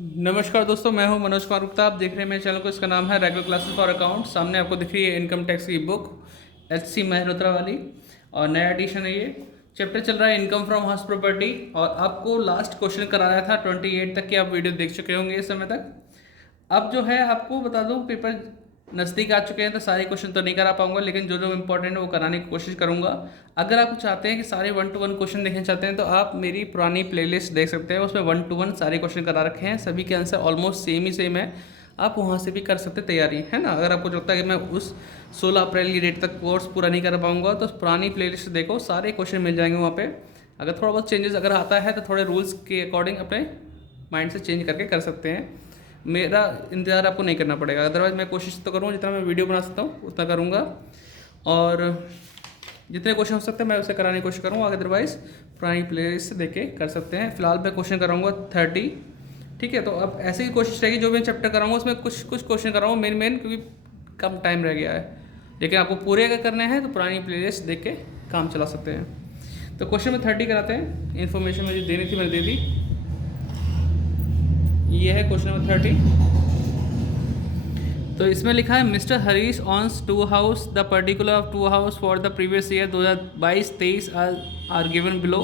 नमस्कार दोस्तों, मैं हूं मनोज कुमार गुप्ता। आप देख रहे हैं मेरे चैनल को। इसका नाम है रेगुलर क्लासेस फॉर अकाउंट। सामने आपको दिख रही है इनकम टैक्स की बुक HC मेहरोत्रा वाली, और नया एडिशन है ये। चैप्टर चल रहा है इनकम फ्रॉम हाउस प्रॉपर्टी, और आपको लास्ट क्वेश्चन कराया था 28 तक की। आप वीडियो देख चुके होंगे इस समय तक। अब जो है आपको बता दूं, पेपर नज़दीक आ चुके हैं तो सारे क्वेश्चन तो नहीं करा पाऊंगा, लेकिन जो जो इंपॉर्टेंट है वो कराने की कोशिश करूंगा। अगर आप चाहते हैं कि सारे 1 to 1 क्वेश्चन देखना चाहते हैं तो आप मेरी पुरानी प्लेलिस्ट देख सकते हैं। उसमें 1 to 1 सारे क्वेश्चन करा रखे हैं, सभी के आंसर ऑलमोस्ट सेम है। आप वहाँ से भी कर सकते तैयारी, है ना। अगर आपको लगता है कि मैं उस 16 अप्रैल की डेट तक कोर्स पूरा नहीं कर पाऊंगा तो पुरानी प्लेलिस्ट देखो, सारे क्वेश्चन मिल जाएंगे वहाँ पे। अगर थोड़ा बहुत चेंजेस अगर आता है तो थोड़े रूल्स के अकॉर्डिंग अपने माइंड से चेंज करके कर सकते हैं। मेरा इंतज़ार आपको नहीं करना पड़ेगा। अदरवाइज़ मैं कोशिश तो करूँगा, जितना मैं वीडियो बना सकता हूँ उतना करूँगा, और जितने क्वेश्चन हो सकते हैं मैं उसे कराने की कोशिश करूँगा। अदरवाइज़ पुरानी प्लेलिस्ट से देख के कर सकते हैं। फिलहाल मैं क्वेश्चन कराऊँगा 30, ठीक है। तो अब ऐसी ही कोशिश रहेगी, जो भी चैप्टर कराऊँगा उसमें कुछ कुछ क्वेश्चन कराऊँगा मेन, क्योंकि कम टाइम रह गया है। लेकिन आपको पूरे अगर करने हैं तो पुरानी प्लेलिस्ट देख के काम चला सकते हैं। तो क्वेश्चन में 30 कराते हैं। इन्फॉर्मेशन मुझे देनी थी, मैंने दे दी। ये है क्वेश्चन नंबर 30। तो इसमें लिखा है mister Harish owns two house, the particular of two house for the previous year 2022-23 are given below.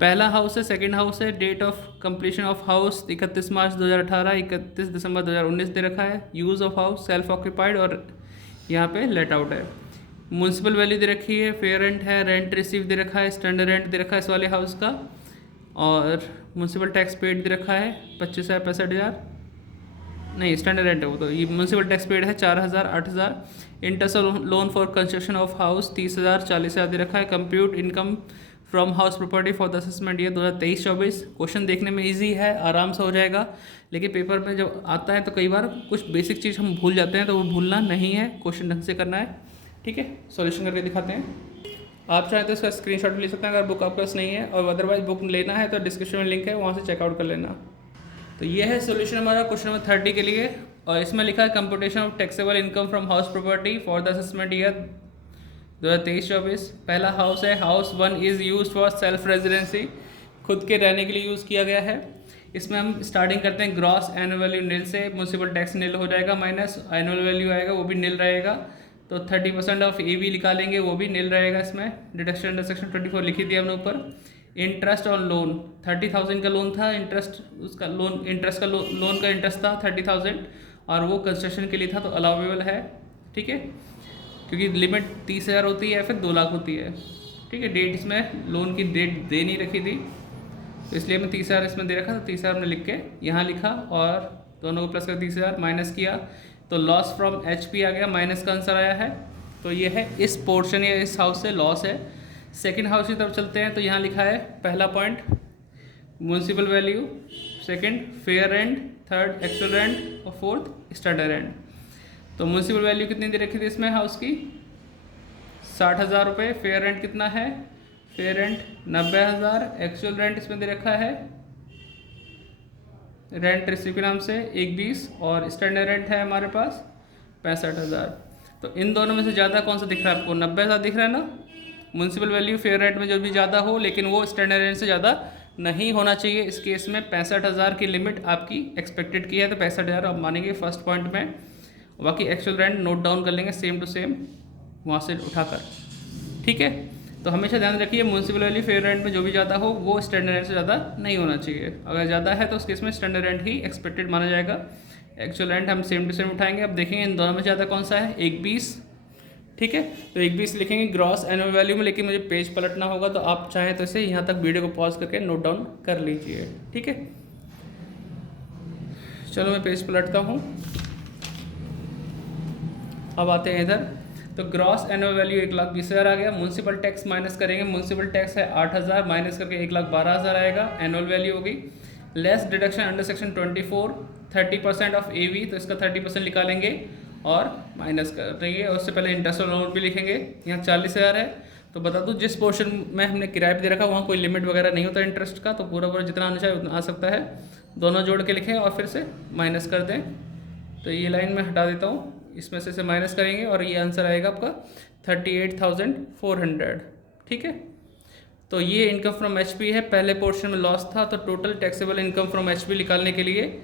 पहला हाउस है, सेकंड हाउस है। Date of completion of house 31 March 2018, 31 दिसंबर 2019 दे रखा है। Use of house self occupied, और यहाँ पे लेट आउट है। म्यूनसिपल वैल्यू दे रखी है, फेयर रेंट है, रेंट रिसीव दे रखा है, स्टैंडर्ड रेंट दे रखा है इस वाले हाउस का, और म्यूनसिपल टैक्स पेड दे रखा है 25,000 65,000, नहीं स्टैंडर्ड रेंट है वो तो। ये म्यूनसिपल टैक्स पेड है 4,000 8,000। Interest loan for construction of house 30,000 40,000 दे रखा है। Compute income from house property for the assessment year 2023-24। Question देखने में इजी है, आराम से हो जाएगा, लेकिन पेपर में जब आता है तो कई बार कुछ बेसिक चीज़ हम भूल जाते हैं, तो वो भूलना नहीं है, क्वेश्चन ढंग से करना है, ठीक है। सॉल्यूशन करके दिखाते हैं। आप चाहें तो इसका स्क्रीनशॉट भी ले सकते हैं अगर बुक आपके पास नहीं है, और अदरवाइज बुक लेना है तो डिस्क्रिप्शन में लिंक है, वहाँ से चेकआउट कर लेना। तो ये है सॉल्यूशन हमारा क्वेश्चन नंबर 30 के लिए। और इसमें लिखा है computation of taxable income from house property for the assessment year 2023-24। पहला हाउस है, house 1 is use for self residency, खुद के रहने के लिए यूज़ किया गया है। इसमें हम स्टार्टिंग करते हैं ग्रॉस एनुअल वैल्यू नील से। म्यूनसिपल टैक्स नील हो जाएगा, माइनस एनुअल वैल्यू आएगा वो भी नील रहेगा। तो 30% ऑफ AV निकालेंगे, वो भी नील रहेगा। इसमें डिडक्शन अंडर सेक्शन 24 लिखी दिया हमने ऊपर। इंटरेस्ट ऑन लोन 30,000 का लोन था, इंटरेस्ट उसका लोन इंटरेस्ट का लोन का इंटरेस्ट था 30,000, और वो कंस्ट्रक्शन के लिए था, तो अलाउेबल है, ठीक है। क्योंकि लिमिट 30,000 होती है, फिर 2 लाख होती है, ठीक है। डेट इसमें लोन की डेट दे नहीं रखी थी, तो इसलिए मैं 30,000 इसमें दे रखा, तो 30,000 हमने लिख के यहाँ लिखा, और दोनों को प्लस कर 30,000 माइनस किया तो लॉस फ्रॉम HP आ गया, माइनस का आंसर आया है। तो ये है इस पोर्शन या इस हाउस से लॉस है। सेकंड हाउस की तरफ चलते हैं, तो यहाँ लिखा है पहला point municipal value, second fair rent, third actual rent, और फोर्थ स्टैंडर्ड रेंट। तो म्यूनसिपल वैल्यू कितनी दे रखी थी इसमें हाउस की? 60,000 रुपये। फेयर रेंट कितना है? Fair rent 90,000। एक्चुअल रेंट इसमें दे रखा है रेंट रिसीव के नाम से 120, और स्टैंडर्ड रेंट है हमारे पास 65,000। तो इन दोनों में से ज़्यादा कौन सा दिख रहा है आपको? 90,000 दिख रहा है ना। म्यूनसिपल वैल्यू फेयर रेंट में जो भी ज़्यादा हो, लेकिन वो स्टैंडर्ड रेंट से ज़्यादा नहीं होना चाहिए। इस केस में 65,000 की लिमिट आपकी एक्सपेक्टेड की है, तो 65,000 आप मानेंगे फर्स्ट पॉइंट में। बाकी एक्चुअल रेंट नोट डाउन कर लेंगे सेम टू सेम वहाँ से उठाकर, ठीक है। तो हमेशा ध्यान रखिए म्यूनसिपल वैल्यू फेयर रेंट में जो भी ज़्यादा हो वो स्टैंडर्ड रेंट से ज़्यादा नहीं होना चाहिए। अगर ज़्यादा है तो उस केस में स्टैंडर्ड रेंट ही एक्सपेक्टेड माना जाएगा। एक्चुअल रेंट हम सेम टू सेम उठाएंगे। अब देखेंगे इन दोनों में ज़्यादा कौन सा है, 120, ठीक है। तो 120 लिखेंगे ग्रॉस एनुअल वैल्यू में, लेकिन मुझे पेज पलटना होगा, तो आप चाहें तो इसे यहाँ तक वीडियो को पॉज करके नोट डाउन कर लीजिए, ठीक है। चलो मैं पेज पलटता हूँ। अब आते हैं इधर, तो ग्रॉस एनुअल वैल्यू 1,20,000 आ गया। म्यूनसिपल टैक्स माइनस करेंगे, म्यूनसिपल टैक्स है 8,000, माइनस करके 1,12,000 आएगा, एनुअल वैल्यू होगी। Less deduction under section 24 30% of AV, तो इसका 30% निकालेंगे और माइनस कर देंगे, और उससे पहले इंटरेस्ट और लोन भी लिखेंगे। यहाँ 40,000 है। तो बता दूँ जिस पोर्शन में हमने किराए पे दे रखा वहाँ कोई लिमिट वगैरह नहीं होता इंटरेस्ट का, तो पूरा पूरा जितना आना चाहिए उतना आ सकता है। दोनों जोड़ के लिखें और फिर से माइनस कर दें। तो ये लाइन मैं हटा देता हूँ, इसमें से माइनस करेंगे और ये आंसर आएगा आपका 38,400, ठीक है। तो ये इनकम फ्रॉम एचपी है, पहले पोर्शन में लॉस था, तो total taxable income from HP निकालने के लिए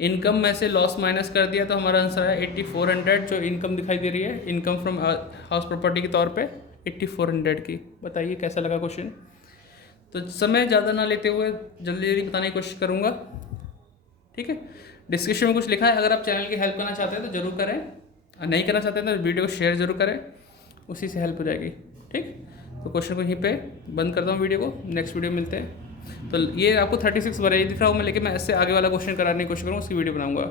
इनकम में से लॉस माइनस कर दिया, तो हमारा आंसर है 8400, जो इनकम दिखाई दे रही है इनकम फ्रॉम हाउस प्रॉपर्टी के तौर पे 8400 की। बताइए कैसा लगा क्वेश्चन। तो समय ज़्यादा ना लेते हुए जल्दी जल्दी बताने की कोशिश करूँगा, ठीक है। डिस्क्रिप्शन में कुछ लिखा है, अगर आप चैनल की हेल्प करना चाहते हैं तो ज़रूर करें, और नहीं करना चाहते हैं तो वीडियो को शेयर ज़रूर करें, उसी से हेल्प हो जाएगी, ठीक। तो क्वेश्चन को यहीं पे बंद करता हूँ वीडियो को, नेक्स्ट वीडियो मिलते हैं। तो ये आपको 36 बराबर दिख रहा हूँ मैं, लेकिन मैं इससे आगे वाला क्वेश्चन कराने की कोशिश करूँगा, उसकी वीडियो बनाऊँगा।